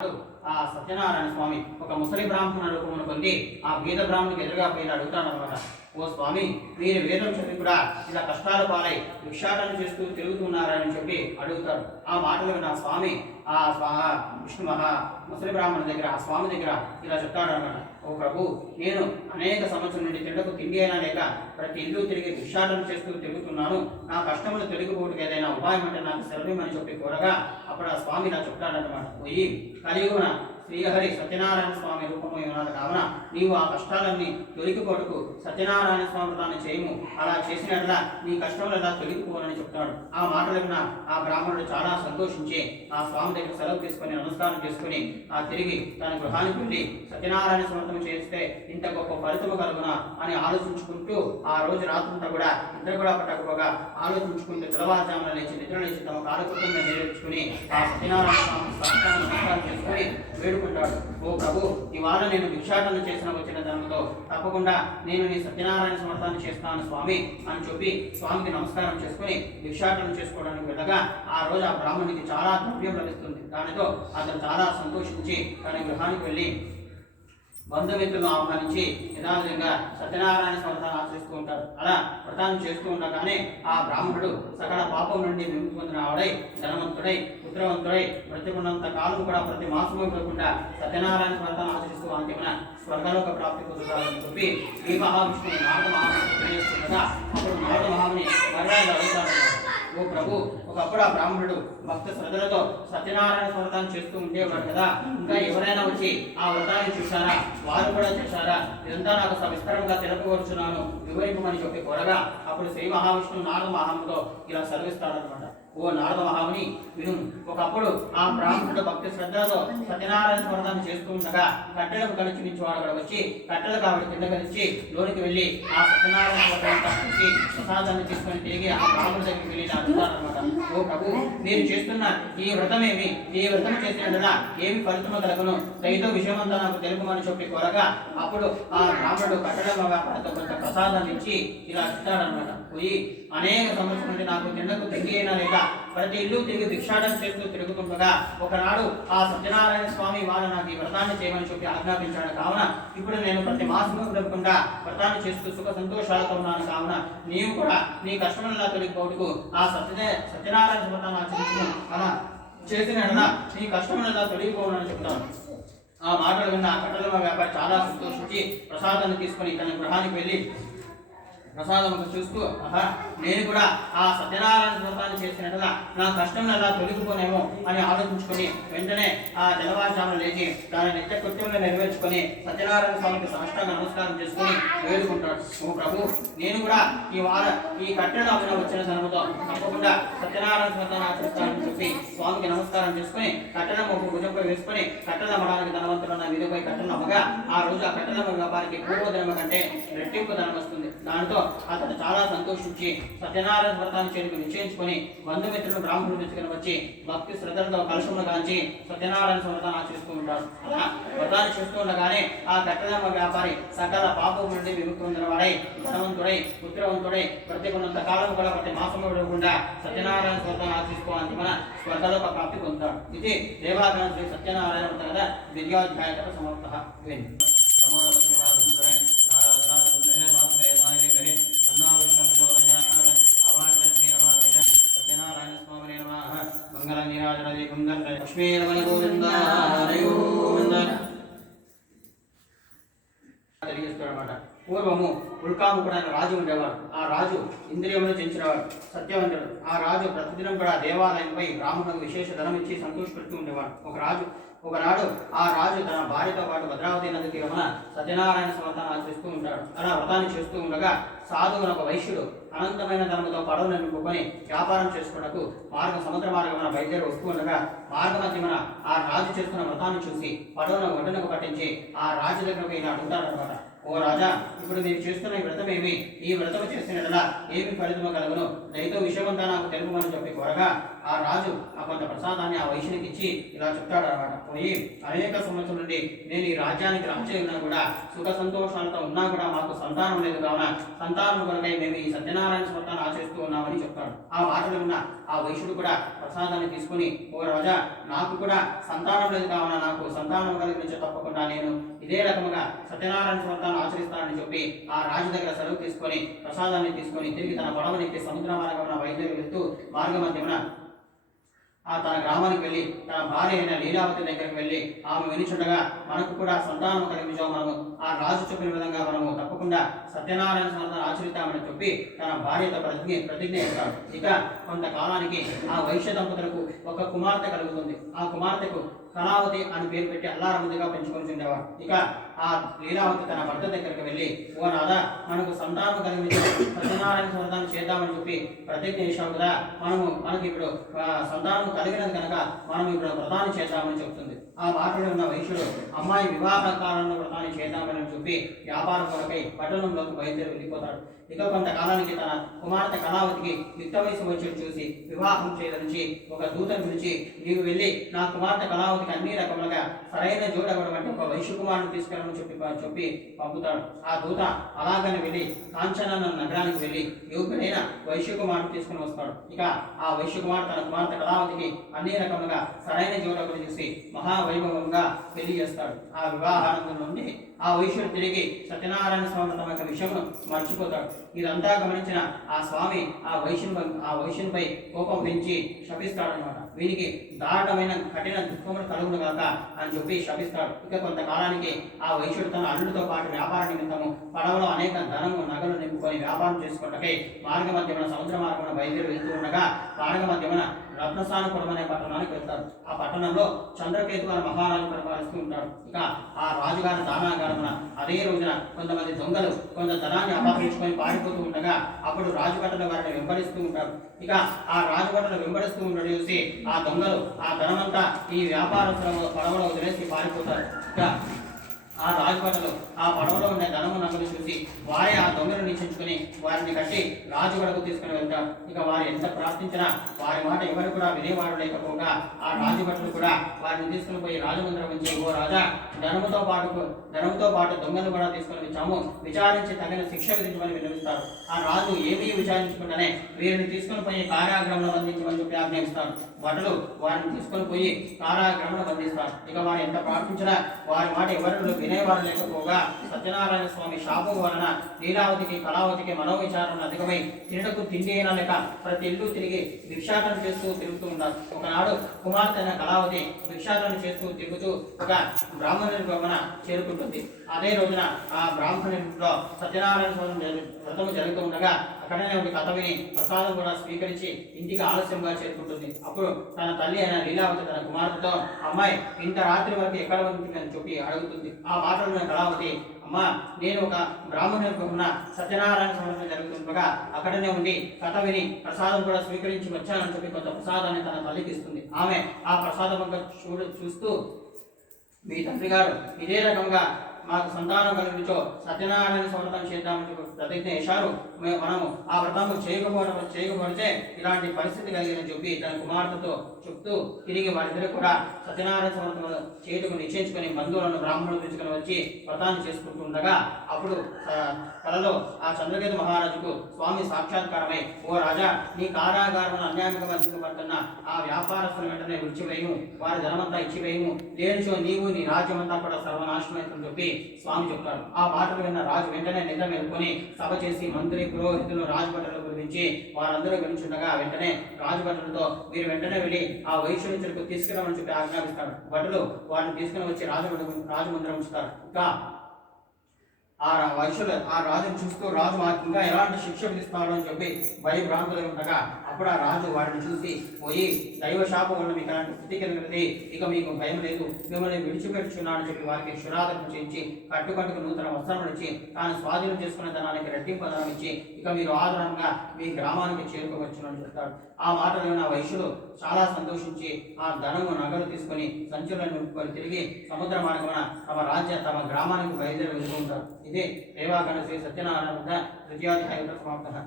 ఆ సత్యనారాయణ స్వామి ఒక ముసలి బ్రాహ్మణ రూపమును పొంది ఆ వేద బ్రాహ్మణునికి ఎదురుగా పోయి అడుగుతాడనమాట. ఓ స్వామి, మీరు వేదం చదివి కూడా ఇలా కష్టాల పాలై భిక్షాటన చేస్తూ తిరుగుతున్నారని చెప్పి అడుగుతాడు. ఆ మాటలు విన్న స్వామి ఆ విష్ణు ముసలి బ్రాహ్మణ దగ్గర ఆ స్వామి దగ్గర ఇలా చెప్తాడు అనమాట. ఓ ప్రభు, నేను అనేక సంవత్సరం నుండి తిండకు తిండి అయినా లేక ప్రతి ఇల్లు తిరిగి భిక్షాటన చేస్తూ తిరుగుతున్నాను. నా కష్టములు తొలగిపోవడానికి ఏదైనా ఉపాయం అంటే నాకు సెలవిమని చెప్పి కోరగా అప్పుడు ఆ స్వామి ఇలా చెప్తాడనమాట. పోయి కలియుగున శ్రీహరి సత్యనారాయణ స్వామి రూపమై ఉన్నాడు కావున నీవు ఆ కష్టాలన్నీ తొలగిపోటుకు సత్యనారాయణ స్వామి తాను చేయము. అలా చేసినట్లా నీ కష్టములు ఎలా తొలగిపోవాలని చెప్తాడు. ఆ మాటలు విన్న ఆ బ్రాహ్మణుడు చాలా సంతోషించి ఆ స్వామి దగ్గర సెలవు తీసుకొని నమస్కారం చేసుకుని తిరిగి తన గృహానికి వెళ్ళి సత్యనారాయణ స్మృతం చేస్తే ఇంత గొప్ప ఫలితము కలుగునా అని ఆలోచించుకుంటూ ఆ రోజు రాత్రంతా కూడా నిద్ర కూడా పట్టకపోగా ఆలోచించుకుంటూ తెల్లవారుజామున నిద్ర లేచి తమ కాలకృతంగా నేర్చుకుని ఆ సత్యనారాయణ స్వామి నమస్కారం చేసుకుని వేడుకుంటాడు. ఓ ప్రభు, ఇవాళ నేను భిక్షాటన చేసిన వచ్చిన ధర్మంతో తప్పకుండా నేను నీ సత్యనారాయణ సమర్థాన్ని చేస్తాను స్వామి అని చెప్పి స్వామికి నమస్కారం చేసుకుని భిక్షాటన చేసుకోవడానికి వెళ్ళగా ఆ రోజు ఆ బ్రాహ్మణునికి చాలా ద్రవ్యం లభిస్తుంది. దానితో అతను చాలా సంతోషించి తన గృహానికి వెళ్ళి బంధుమిత్రులను ఆహ్వానించి యథావిధంగా సత్యనారాయణ స్మృతాన్ని ఆచరిస్తూ ఉంటారు. అలా వ్రతాన్ని చేస్తూ ఉండగానే ఆ బ్రాహ్మణుడు సకల పాపం నుండి విముక్తి పొందిన ఆవిడై ధనవంతుడై పుత్రవంతుడై బ్రతికున్నంత కాలం కూడా ప్రతి మాసము ఇవ్వకుండా సత్యనారాయణ స్మృతాన్ని ఆచరిస్తూ అంతిమన స్వర్గలోక ప్రాప్తి పొందుతారని చెప్పి శ్రీ మహావిష్ణువు నారద మహాముని తెలియజేస్తుండగా అప్పుడు నారద మహాముని మర్యాద అడుగుతారు. ఓ ప్రభు, ఒకప్పుడు ఆ బ్రాహ్మణుడు భక్త శ్రద్ధలతో సత్యనారాయణ వ్రతాన్ని చేస్తూ ఉండేవాడు కదా, ఇంకా ఎవరైనా వచ్చి ఆ వ్రతాన్ని చూశారా, వారు కూడా చేశారా, ఇదంతా నాకు సవిస్తరంగా తెలుపవచ్చున్నాను, వివరింపమని చెప్పి కోరగా అప్పుడు శ్రీ మహావిష్ణువు నారద మహామునితో ఇలా సెలవిస్తాడనమాట. ఓ నారద మహాముని, విను. ఒకప్పుడు ఆ బ్రాహ్మణుడు భక్తి శ్రద్ధలతో సత్యనారాయణ వ్రతాన్ని చేస్తూ ఉండగా కట్టెలకు కలిసి నుంచి వాడు అక్కడ వచ్చి కట్టెలకు ఆవిడ కింద కలిసి లోనికి వెళ్ళి ఆ సత్యనారాయణ వ్రతాన్ని తప్పించి ప్రసాదాన్ని తీసుకొని తిరిగి ఆ బ్రాహ్మణుడి దగ్గరికి వెళ్ళి అడుగుతారనమాట. ఓ ప్రభు, మీరు చేస్తున్న ఈ వ్రతమేమి, ఈ వ్రతం చేసినట్లా ఏమి ఫలితము కలుగును, దయతో విషయమంతా నాకు తెలుపమని చెప్పి కోరగా అప్పుడు ఆ బ్రాహ్మణుడు కట్టెల వ్యాపారంతో కొంత ప్రసాదాన్ని ఇచ్చి ఇలా ఇస్తాడనమాట. పోయి అనేక సంవత్సరం నుండి నాకు తిండకు తిండి అయినా లేక ప్రతి ఇల్లు తిరిగి భిక్షాటన చేస్తూ తిరుగుతుండగా ఒకనాడు ఆ సత్యనారాయణ స్వామి వారు నాకు ఈ వ్రతాన్ని చేయమని చెప్పి ఆజ్ఞాపించాడు. కావున ఇప్పుడు నేను ప్రతి మాసము జరుపుకుంటా వ్రతాన్ని చేస్తూ సుఖ సంతోషాలతో ఉన్నాను. కావున నీవు కూడా నీ కష్టములా తొలగిపోటుకు ఆ సత్యనారాయణ వ్రతాన్ని ఆచరించు. అలా చేసిన నీ కష్టములా తొలగిపోవాలని చెప్తాను. ఆ మాటలు విన్న ఆ కట్టల వ్యాపారి చాలా సంతోషించి ప్రసాదాన్ని తీసుకొని తన గృహానికి వెళ్ళి ప్రసాదం చూస్తూ నేను కూడా ఆ సత్యనారాయణ వ్రతాన్ని చేసినట్టుగా నా కష్టం ఎలా తొలగిపోనేమో అని ఆలోచించుకొని వెంటనే ఆ తెల్లవారుజామున లేచి దాని నిత్య కృత్యంలో నెరవేర్చుకొని సత్యనారాయణ స్వామికి సాష్టాంగ నమస్కారం చేసుకుని వేడుకుంటాడు. ఓ ప్రభు, నేను కూడా ఈ కట్టెల అమ్మిన వచ్చిన ధనముతో తప్పకుండా సత్యనారాయణ వ్రతాన్ని ఆచరిస్తానని చెప్పి స్వామికి నమస్కారం చేసుకుని కట్టెల ఒక భుజంపై వేసుకుని కట్టెల అమ్మడానికి ధనవంతులున్న వీధిపై కట్టెలు అమ్మగా ఆ రోజు ఆ కట్టెల వ్యాపారికి పూర్వధనమ కంటే రెట్టింపు ధనం వస్తుంది. దానితో అతను చాలా సంతోషించి సత్యనారాయణ వ్రతాన్ని చేరుకు నిశ్చయించుకొని బంధుమిత్రులు బ్రాహ్మణులు తీసుకుని వచ్చి భక్తి శ్రద్ధలతో కలుషములు కాంచి సత్యనారాయణ వ్రతాన్ని ఆచరిస్తూ ఉంటారు. అలా వ్రతాన్ని చేస్తూ ఉండగానే ఆ కట్టెలమ్మ వ్యాపారి సకల పాపం నుండి విముక్తి పొందిన వాడై ధనవంతుడై పుత్రవంతుడై ప్రతికున్నంత కాలం కూడా ప్రతి మాసము విడవకుండా సత్యనారాయణ వ్రతాన్ని ఆచరిస్తూ మన స్వర్గలోక ప్రాప్తి పొందుతాడు. ఇది దేవాలయం శ్రీ సత్యనారాయణ వ్రత కథ ద్వితీయోధ్యాయ సమాప్త. తెలియజేస్తాడనమాట. పూర్వము ఉల్కాముకుడు అనే రాజు ఉండేవాడు. ఆ రాజు ఇంద్రియములు జయించినవాడు, సత్యవంతుడు. ఆ రాజు ప్రతిదినం కూడా దేవాలయంపై బ్రాహ్మణులకు విశేష ధనం ఇచ్చి సంతోషపెడుతూ ఉండేవాడు. ఒకనాడు ఆ రాజు తన భార్యతో పాటు భద్రావతి నది తీరమున సత్యనారాయణ వ్రతాన్ని ఆచరిస్తూ ఉంటాడు. అలా వ్రతాన్ని చేస్తూ ఉండగా సాధువున ఒక వైశ్యుడు అనంతమైన ధనముతో పడవను నింపుకొని వ్యాపారం చేసుకున్నకు సముద్ర మార్గమున బయలుదేరి వస్తూ ఉండగా మార్గ మధ్యమున ఆ రాజు చేస్తున్న వ్రతాన్ని చూసి పడవను ఒడ్డునకు పట్టించి ఆ రాజు దగ్గరకు ఇలా అడుగుతాడనమాట. ఓ రాజా, ఇప్పుడు మీరు చేస్తున్న ఈ వ్రతం ఏమి, ఈ వ్రతము చేసినట్లా ఏమి ఫలితము కలుగును, దయతో విషయమంతా నాకు తెలుపమని చెప్పి కోరగా ఆ రాజు ఆ కొంత ప్రసాదాన్ని ఆ వైశ్యునికి ఇచ్చి ఇలా చెప్తాడు అనమాట. పోయి అనేక సంవత్సరాల నుండి నేను ఈ రాజ్యానికి రాజ్యం కూడా సుఖ సంతోషాలతో ఉన్నా కూడా మాకు సంతానం లేదు కావున సంతానం కొరకై మేము ఈ సత్యనారాయణ వ్రతాన్ని ఆచరిస్తూ ఉన్నామని చెప్తాడు. ఆ మాటలు విన్న ఆ వైశ్యుడు కూడా ప్రసాదాన్ని తీసుకుని, ఓ రాజా, నాకు కూడా సంతానం లేదు కావున నాకు సంతానం కలిగించే తప్పకుండా నేను ఇదే రకముగా సత్యనారాయణ వ్రతాన్ని ఆచరిస్తానని చెప్పి ఆ రాజు దగ్గర సెలవు తీసుకొని ప్రసాదాన్ని తీసుకొని తిరిగి తన పడవనెక్కి సముద్ర మార్గమున బయలుదేరి వెళ్తూ మార్గ మధ్యమున తన గ్రామానికి వెళ్ళి తన భార్య అయిన లీలావతి దగ్గరికి వెళ్ళి ఆమె వినిచుండగా మనకు కూడా సంతానం కలిగించాము, మనము ఆ రాజు చెప్పిన విధంగా మనము తప్పకుండా సత్యనారాయణ వ్రతాన్ని ఆచరిస్తామని చెప్పి తన భార్యతో ప్రతిజ్ఞ చేస్తాడు. ఇక కొంతకాలానికి ఆ వైశ్య దంపతులకు ఒక కుమార్తె కలుగుతుంది. ఆ కుమార్తెకు కళావతి అని పేరు పెట్టి అల్లారముద్దుగా పెంచుకొని ఉండేవాడు. ఇక ఆ లీలావతి తన భర్త దగ్గరికి వెళ్ళి, ఓ నాదా, మనకు సంతానం కలిగించి సత్యనారాయణ వ్రతాన్ని చేద్దామని చెప్పి ప్రతిజ్ఞ చేశావు కదా, మనకి ఇప్పుడు సంతానం కలిగినది కనుక మనం ఇప్పుడు వ్రతాన్ని చేద్దామని చెప్తుంది. ఆ మాటలో ఉన్న వైశ్యుడు అమ్మాయి వివాహ కాలంలో వ్రతాన్ని చేద్దామని చెప్పి వ్యాపార కొరకై పట్టణంలోకి బయలుదేరి వెళ్ళిపోతాడు. ఇక కొంతకాలానికి తన కుమార్తె కళావతికి యుక్త వయసు వచ్చి చూసి వివాహం చేయదలిచి ఒక దూతను పిలిచి, నీవు వెళ్ళి నా కుమార్తె కళావతికి అన్ని రకములుగా సరైన జోడగొడబట్టి ఒక వైశ్య కుమారుని తీసుకెళ్ళమని చెప్పి పంపుతాడు. ఆ దూత అలాగని వెళ్ళి కాంచన నగరానికి వెళ్ళి యోగ్యుడైన వైశ్య కుమారుని తీసుకుని వస్తాడు. ఇక ఆ వైశ్య కుమార్ తన కుమార్తె కళావతికి అన్ని రకములుగా సరైన జోడగొడు చూసి మహావైభవంగా పెళ్లి చేస్తాడు. ఆ వివాహానందం నుండి ఆ వైశ్యుడు తిరిగి సత్యనారాయణ స్వామి తమ యొక్క విషయమును మర్చిపోతాడు. ఇదంతా గమనించిన ఆ స్వామి ఆ వైశ్యునిపై కోపం పెంచి శపిస్తాడనమాట. వీనికి దారుణమైన కఠిన దుఃఖములు కలుగును గాక అని చెప్పి శపిస్తాడు. ఇక కొంతకాలానికి ఆ వైశ్యుడు తన అల్లుడితో పాటు వ్యాపార నిమిత్తము పడవలో అనేక ధనము నగలు నింపుకొని వ్యాపారం చేసుకున్నకై మార్గ మధ్యమున సముద్ర మార్గమున బయలుదేరి వెళ్తూ ఉండగా మార్గ మధ్యమున రత్నస్థానపురం అనే పట్టణానికి వెళ్తారు. ఆ పట్టణంలో చంద్రకేతు అనే మహారాజు పరిపాలిస్తూ ఉంటాడు. ఇక ఆ రాజుగారి దానాగారమున అదే రోజున కొంతమంది దొంగలు కొంత ధనాన్ని అపహరించుకొని పారిపోతూ ఉండగా అప్పుడు రాజుభటులు వారిని వెంబడిస్తూ ఉంటారు. ఇక ఆ రాజుభటులు వెంబడిస్తూ ఉండడం చూసి ఆ దొంగలు ఆ ధనమంతా ఈ వ్యాపారస్తుల పడవలో వదిలేసి పారిపోతారు. ఇక ఆ రాజుభటులు ఆ పడవలో ఉండే ధనము నగలు చూసి వారే ఆ దొంగలు నిశ్చయించుకుని వారిని కట్టి రాజు వరకు తీసుకుని వెళ్తారు. ఇక వారు ఎంత ప్రార్థించినా వారి మాట ఎవరు కూడా వినేవారు లేకపోగా ఆ రాజుభటులు కూడా వారిని తీసుకుని పోయి రాజమందిరం నుంచి, ఓ రాజా, ధనముతో పాటు దొంగలు కూడా తీసుకుని వచ్చాము, విచారించి తగిన శిక్ష విధించమని విన్నవిస్తారు. ఆ రాజు ఏమీ విచారించకుండానే వీరిని తీసుకుని పోయి కారాగృహంలో బంధించమని చెప్పి ఆజ్ఞాపిస్తారు. భటులు వారిని తీసుకొని పోయి కారాగృహంలో బంధిస్తారు. ఇక వారు ఎంత ప్రార్థించినా వారి మాట ఎవరు వినేవారు లేకపోగా సత్యనారాయణ స్వామి శాపం వలన లీలావతికి కళావతికి మనోవిచారణ అధికమై తినటకు తిండి అయినా లేక ప్రతి ఇల్లు తిరిగి భిక్షాటన చేస్తూ తిరుగుతూ ఉంటారు. ఒకనాడు కుమార్తె అయిన కళావతి భిక్షాటన చేస్తూ తిరుగుతూ ఒక బ్రాహ్మణుని గమన చేరుకుంటుంది. అదే రోజున ఆ బ్రాహ్మణునిలో సత్యనారాయణ స్వామి వ్రతము జరుగుతూ ఉండగా అక్కడనే ఒక కథ విని ప్రసాదం కూడా స్వీకరించి ఇంటికి ఆలస్యంగా చేరుకుంటుంది. అప్పుడు తన తల్లి అయిన లీలావతి తన కుమార్తెతో, అమ్మాయి, ఇంత రాత్రి వరకు ఎక్కడ ఉంటుంది అని చెప్పి అడుగుతుంది. ఆ మాటలు కళావతి, అమ్మా, నేను ఒక బ్రాహ్మణుని సత్యనారాయణ స్వామి జరుగుతుండగా అక్కడనే ఉండి కథ విని ప్రసాదం కూడా స్వీకరించి వచ్చానని చెప్పి కొంత ప్రసాదాన్ని తన తల్లికి ఇస్తుంది. ఆమె ఆ ప్రసాదం చూస్తూ, మీ తండ్రి గారు ఇదే రకంగా మాకు సంతానం కలిగించో సత్యనారాయణ వ్రతం చేద్దామని ప్రతిజ్ఞ చేశారు, మనము ఆ వ్రతం చేయకపోతే ఇలాంటి పరిస్థితి కలిగిందని చెప్పి తన కుమార్తెతో చెప్తూ తిరిగి వారిద్దరు కూడా సత్యనారాయణ వ్రతం చేతుకు నిశ్చయించుకొని బంధువులను బ్రాహ్మణులు తీసుకుని వచ్చి వ్రతాన్ని చేసుకుంటూ ఉండగా అప్పుడు కలలో ఆ చంద్రకేతు మహారాజుకు స్వామి సాక్షాత్కారమై, ఓ రాజా, నీ కారాగారమును అన్యాయంగా వర్తించబడుతున్న ఆ వ్యాపారస్తుల వెంటనే విడిచివేయము, వారి ధనమంతా ఇచ్చివేయము, లేనిచో నీవు నీ రాజ్యమంతా కూడా సర్వనాశనమైందని చెప్పి స్వామి చెప్తాడు. ఆ మాటలు విన్న రాజు వెంటనే నిద్ర మేల్కొని సభ చేసి మంత్రి, పురోహితులు, రాజభటుల గురించి వారందరూ గెలుచుండగా వెంటనే రాజభటులతో మీరు వెంటనే వెళ్ళి ఆ వైశ్యుని చెరుకు తీసుకురామని చెప్పి ఆజ్ఞాపిస్తాడు. భటులు వారిని తీసుకుని వచ్చి రాజమందిరం ఉంచుతారు. ఇంకా ఆ వైశ్యులు ఆ రాజును చూస్తూ, రాజు మాకు ఇంకా ఎలాంటి శిక్ష విధిస్తాడు అని చెప్పి భయభ్రాంతులు ఉండగా అప్పుడు ఆ రాజు వారిని చూసి, పోయి దైవ శాపం వల్ల మీకు అలాంటి స్థితి కలిగినది, ఇక మీకు భయం లేదు, మిమ్మల్ని విడిచిపెట్టుచున్నాడని చెప్పి వారికి క్షురాదం చేయించి కట్టుకట్టుకు నూతన వస్త్రం ఇచ్చి తాను స్వాధీనం చేసుకునే ధనానికి రెట్టింపు ధనం ఇచ్చి ఇక మీరు ఆధారంగా మీ గ్రామానికి చేరుకోవచ్చునని చెప్తాడు. ఆ మాటలు విన్న వైశ్యులు చాలా సంతోషించి ఆ ధనము నగలు తీసుకొని సంచులను తిరిగి సముద్ర మార్గమున తమ గ్రామానికి బయలుదేరి వెళ్తూ ఉంటారు. ఇదే దేవాఖండ శ్రీ సత్యనారాయణ తృతీయాధ్యాయ సమాప్త.